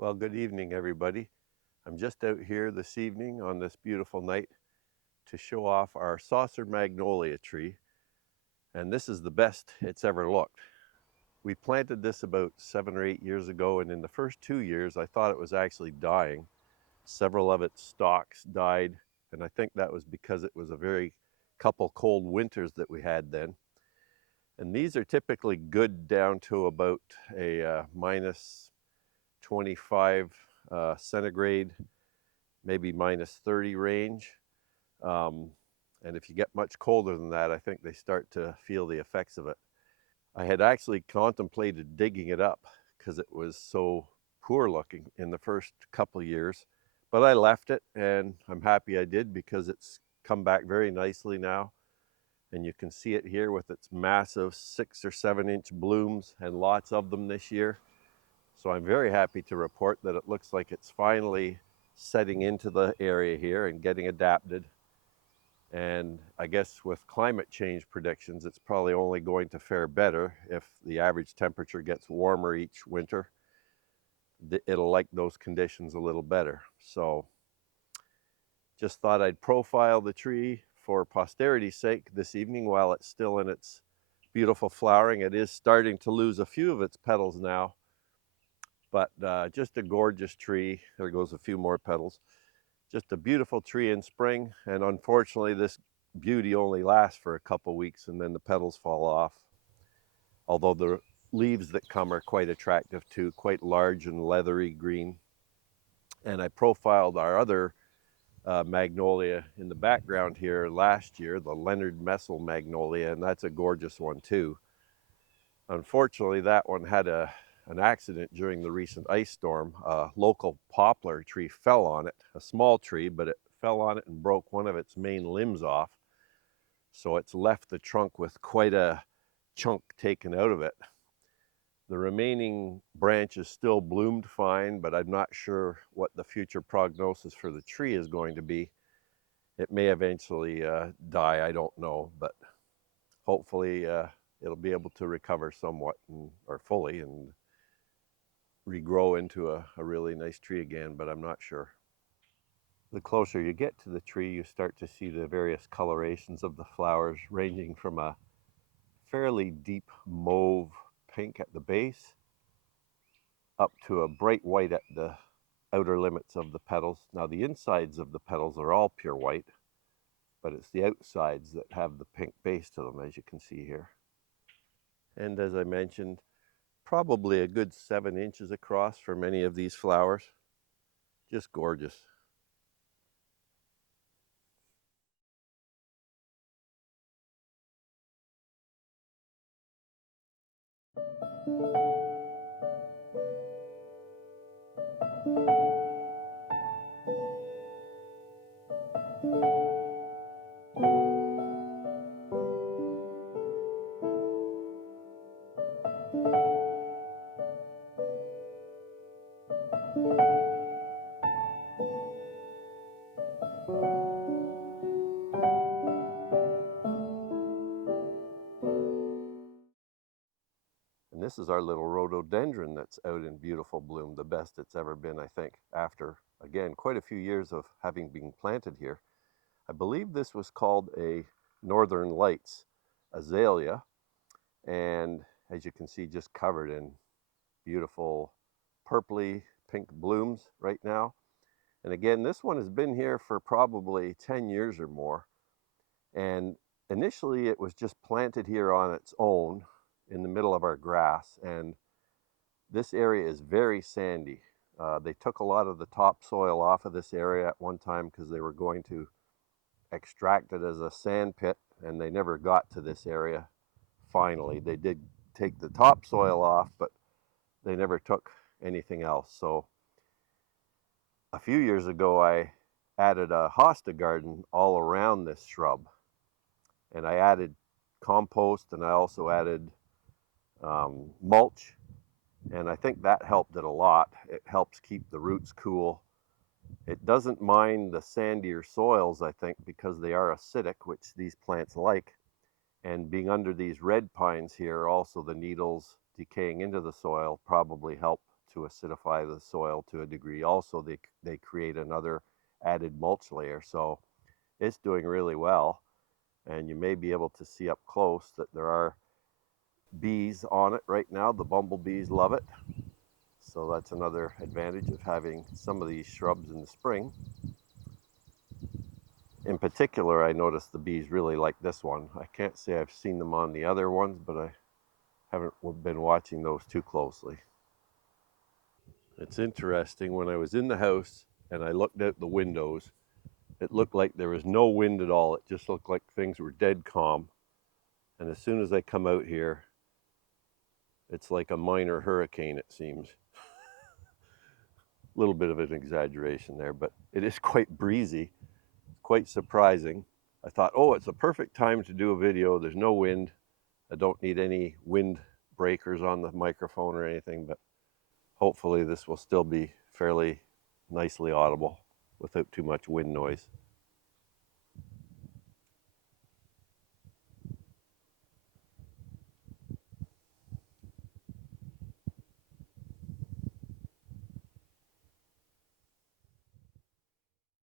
Well, good evening, everybody. I'm just out here this evening on this beautiful night to show off our Saucer Magnolia tree, and this is the best it's ever looked. We planted this about 7 or 8 years ago, and in the first 2 years, I thought it was actually dying. Several of its stalks died, and I think that was because it was a very couple cold winters that we had then. And these are typically good down to about a minus 25 centigrade, maybe minus 30 range. Um, and if you get much colder than that, I think they start to feel the effects of it. I had actually contemplated digging it up because it was so poor looking in the first couple years, but I left it and I'm happy I did because it's come back very nicely now. And you can see it here with its massive 6 or 7 inch blooms and lots of them this year. So I'm very happy to report that it looks like it's finally setting into the area here and getting adapted. And I guess with climate change predictions, it's probably only going to fare better if the average temperature gets warmer each winter. It'll like those conditions a little better. So just thought I'd profile the tree for posterity's sake this evening while it's still in its beautiful flowering. It is starting to lose a few of its petals now, but just a gorgeous tree. There goes a few more petals. Just a beautiful tree in spring, and unfortunately this beauty only lasts for a couple weeks and then the petals fall off. Although the leaves that come are quite attractive too, quite large and leathery green. And I profiled our other magnolia in the background here last year, the Leonard Messel magnolia, and that's a gorgeous one too. Unfortunately, that one had an accident during the recent ice storm. A local poplar tree fell on it, a small tree, but it fell on it and broke one of its main limbs off. So it's left the trunk with quite a chunk taken out of it. The remaining branches still bloomed fine, but I'm not sure what the future prognosis for the tree is going to be. It may eventually die, I don't know, but hopefully it'll be able to recover somewhat or fully and regrow into a really nice tree again, but I'm not sure. The closer you get to the tree, you start to see the various colorations of the flowers, ranging from a fairly deep mauve pink at the base up to a bright white at the outer limits of the petals. Now the insides of the petals are all pure white, but it's the outsides that have the pink base to them, as you can see here. And as I mentioned, probably a good 7 inches across for many of these flowers. Just gorgeous. And this is our little rhododendron that's out in beautiful bloom, the best it's ever been, I think, after, again, quite a few years of having been planted here. I believe this was called a Northern Lights azalea, and as you can see, just covered in beautiful purpley pink blooms right now. And again, this one has been here for probably 10 years or more. And initially it was just planted here on its own in the middle of our grass. And this area is very sandy. They took a lot of the topsoil off of this area at one time because they were going to extract it as a sand pit, and they never got to this area finally. They did take the topsoil off, but they never took anything else. So a few years ago, I added a hosta garden all around this shrub. And I added compost, and I also added mulch. And I think that helped it a lot. It helps keep the roots cool. It doesn't mind the sandier soils, I think, because they are acidic, which these plants like. And being under these red pines here, also the needles decaying into the soil probably help to acidify the soil to a degree. Also, they create another added mulch layer. So it's doing really well. And you may be able to see up close that there are bees on it right now. The bumblebees love it. So that's another advantage of having some of these shrubs in the spring. In particular, I noticed the bees really like this one. I can't say I've seen them on the other ones, but I haven't been watching those too closely. It's interesting, when I was in the house and I looked out the windows, it looked like there was no wind at all. It just looked like things were dead calm. And as soon as I come out here, it's like a minor hurricane, it seems. A little bit of an exaggeration there, but it is quite breezy, quite surprising. I thought, oh, it's a perfect time to do a video. There's no wind. I don't need any wind breakers on the microphone or anything, but hopefully this will still be fairly nicely audible without too much wind noise.